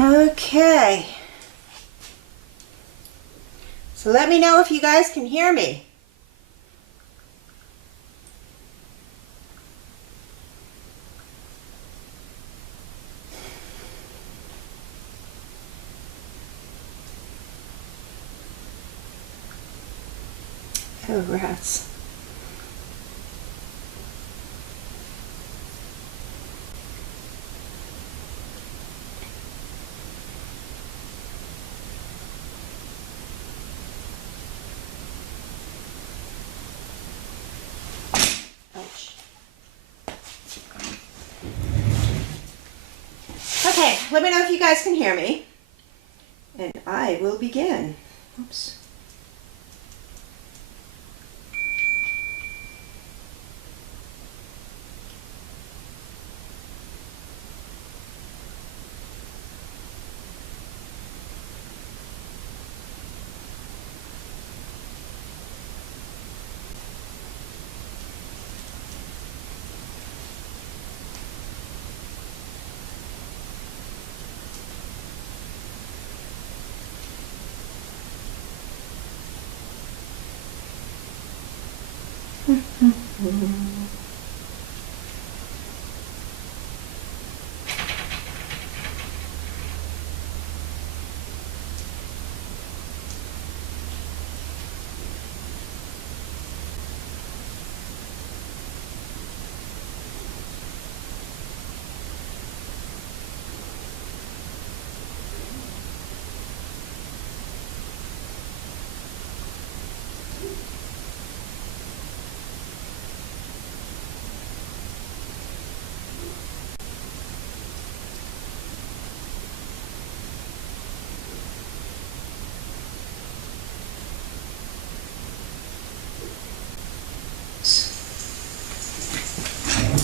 Okay. So let me know if you guys can hear me. Oh, rats. Okay, let me know if you guys can hear me, and I will begin. Oops.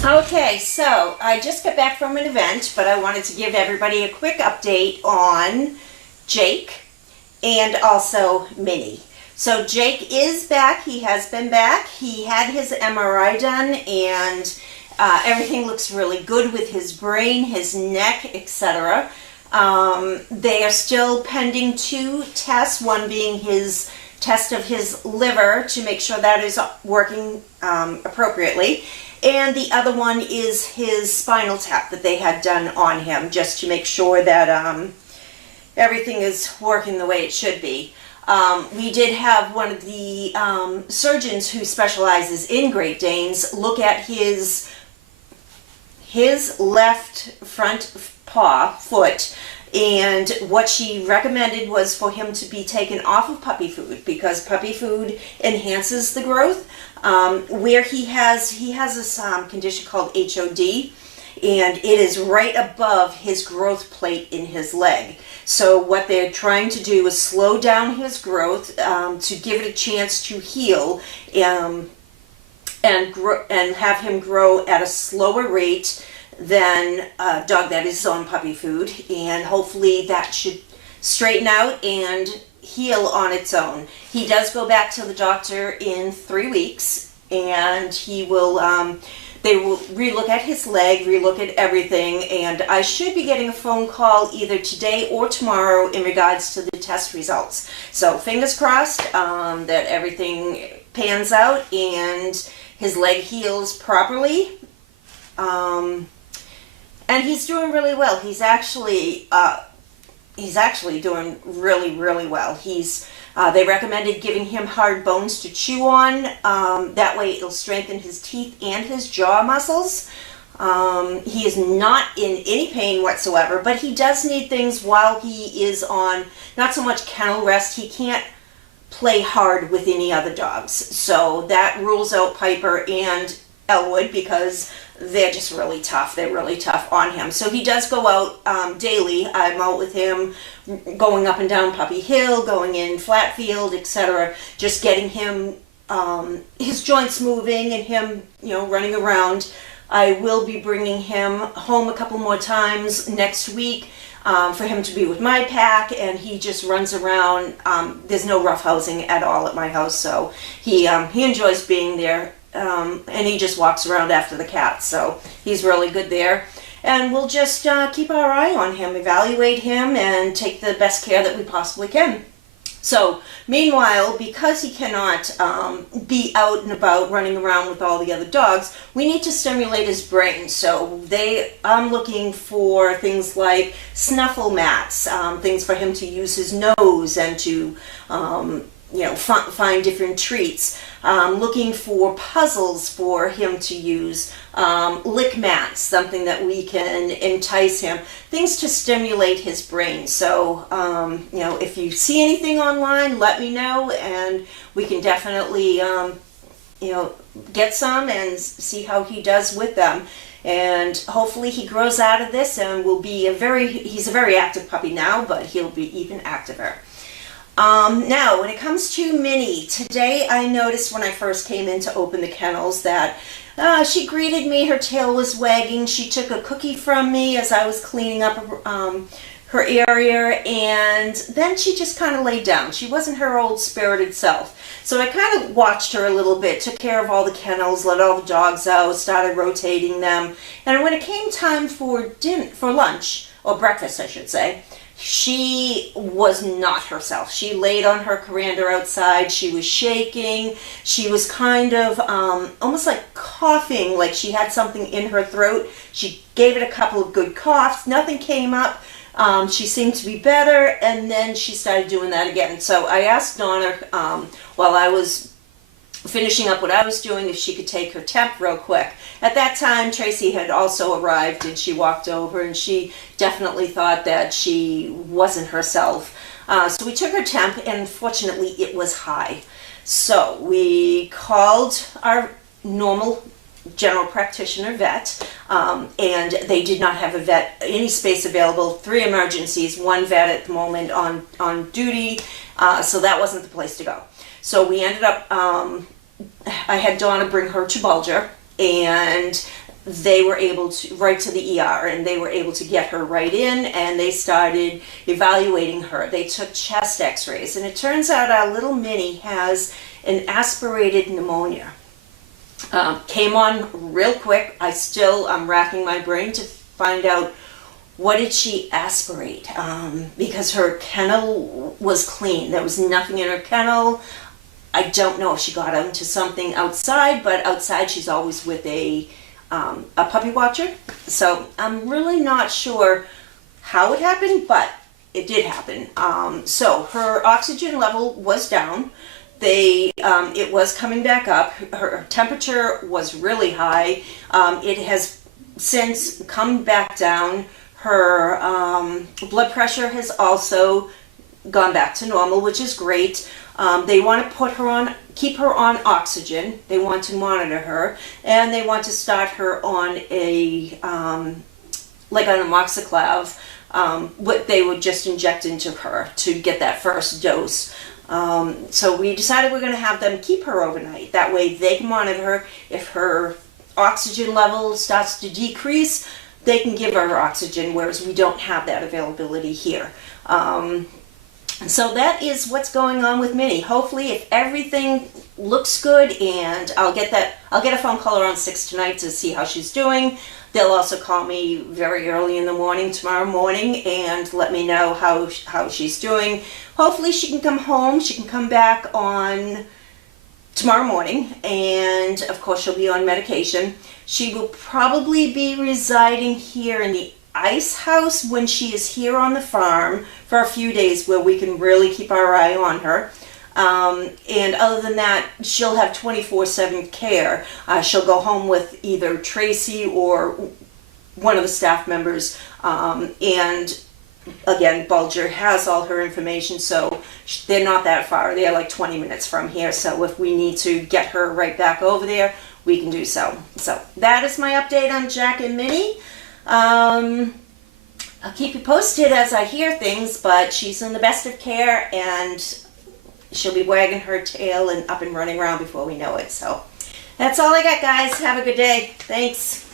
Okay, so I just got back from an event, but I wanted to give everybody a quick update on Jake and also Minnie. So Jake is back. He has been back. He had his MRI done, and everything looks really good with his brain, his neck, etc. They are still pending 2 tests, one being his test of his liver to make sure that is working appropriately. And the other one is his spinal tap that they had done on him, just to make sure that everything is working the way it should be. We did have one of the surgeons who specializes in Great Danes look at his left front foot, and what she recommended was for him to be taken off of puppy food, because puppy food enhances the growth. Where he has this condition called HOD, and it is right above his growth plate in his leg. So what they're trying to do is slow down his growth to give it a chance to heal, and have him grow at a slower rate than a dog that is on puppy food, and hopefully that should straighten out and heal on its own. He does go back to the doctor in 3 weeks, and he will they will relook at his leg, relook at everything, and I should be getting a phone call either today or tomorrow in regards to the test results. So fingers crossed that everything pans out and his leg heals properly. And he's doing really well. He's actually doing really, really well. They recommended giving him hard bones to chew on. That way it'll strengthen his teeth and his jaw muscles. He is not in any pain whatsoever, but he does need things while he is on, not so much kennel rest. He can't play hard with any other dogs. So that rules out Piper and Elwood, because they're just really tough. They're really tough on him. So he does go out daily. I'm out with him going up and down Puppy Hill, going in Flatfield, etc. Just getting him, his joints moving and him, running around. I will be bringing him home a couple more times next week for him to be with my pack, and he just runs around. There's no roughhousing at all at my house, so he enjoys being there. And he just walks around after the cat, so he's really good there. and we'll just keep our eye on him, evaluate him, and take the best care that we possibly can. So, meanwhile, because he cannot be out and about running around with all the other dogs, we need to stimulate his brain. So I'm looking for things like snuffle mats, things for him to use his nose and to find different treats. Looking for puzzles for him to use, lick mats, something that we can entice him, things to stimulate his brain. So, if you see anything online, let me know, and we can definitely, get some and see how he does with them. And hopefully he grows out of this and will be he's a very active puppy now, but he'll be even activer. Now, when it comes to Minnie, today I noticed when I first came in to open the kennels that she greeted me, her tail was wagging, she took a cookie from me as I was cleaning up her area, and then she just kind of laid down. She wasn't her old spirited self. So I kind of watched her a little bit, took care of all the kennels, let all the dogs out, started rotating them, and when it came time for lunch, or breakfast I should say, she was not herself. She laid on her veranda outside. She was shaking. She was kind of almost like coughing, like she had something in her throat. She gave it a couple of good coughs. Nothing came up. She seemed to be better, and then she started doing that again. So I asked Donna while I was finishing up what I was doing if she could take her temp real quick. At that time, Tracy had also arrived, and she walked over, and she definitely thought that she wasn't herself. So we took her temp, and fortunately it was high. So we called our normal general practitioner vet, and they did not have any space available. 3 emergencies, 1 vet at the moment on duty, so that wasn't the place to go. So we ended up, I had Donna bring her to Bulger, and they were able to, right to the ER, and they were able to get her right in, and they started evaluating her. They took chest x-rays, and it turns out our little Minnie has an aspirated pneumonia. Came on real quick. I'm racking my brain to find out what did she aspirate, because her kennel was clean. There was nothing in her kennel. I don't know if she got into something outside, but outside she's always with a puppy watcher. So I'm really not sure how it happened, but it did happen. So her oxygen level was down. It was coming back up. Her temperature was really high. It has since come back down. Her blood pressure has also gone back to normal, which is great. They want to keep her on oxygen. They want to monitor her, and they want to start her on like an amoxiclav, what they would just inject into her to get that first dose. So we decided we're going to have them keep her overnight. That way they can monitor her. If her oxygen level starts to decrease, they can give her oxygen, whereas we don't have that availability here. So that is what's going on with Minnie. Hopefully, if everything looks good, and I'll get a phone call around 6 tonight to see how she's doing. They'll also call me very early in the morning, tomorrow morning, and let me know how she's doing. Hopefully she can come home. She can come back on tomorrow morning, and of course she'll be on medication. She will probably be residing here in the ice house when she is here on the farm for a few days, where we can really keep our eye on her. And other than that, she'll have 24/7 care. She'll go home with either Tracy or one of the staff members. And again, Bulger has all her information, so they're not that far. They're like 20 minutes from here. So if we need to get her right back over there, we can do so. So that is my update on Jack and Minnie. I'll keep you posted as I hear things, but she's in the best of care, and she'll be wagging her tail and up and running around before we know it. So that's all I got, guys. Have a good day. Thanks.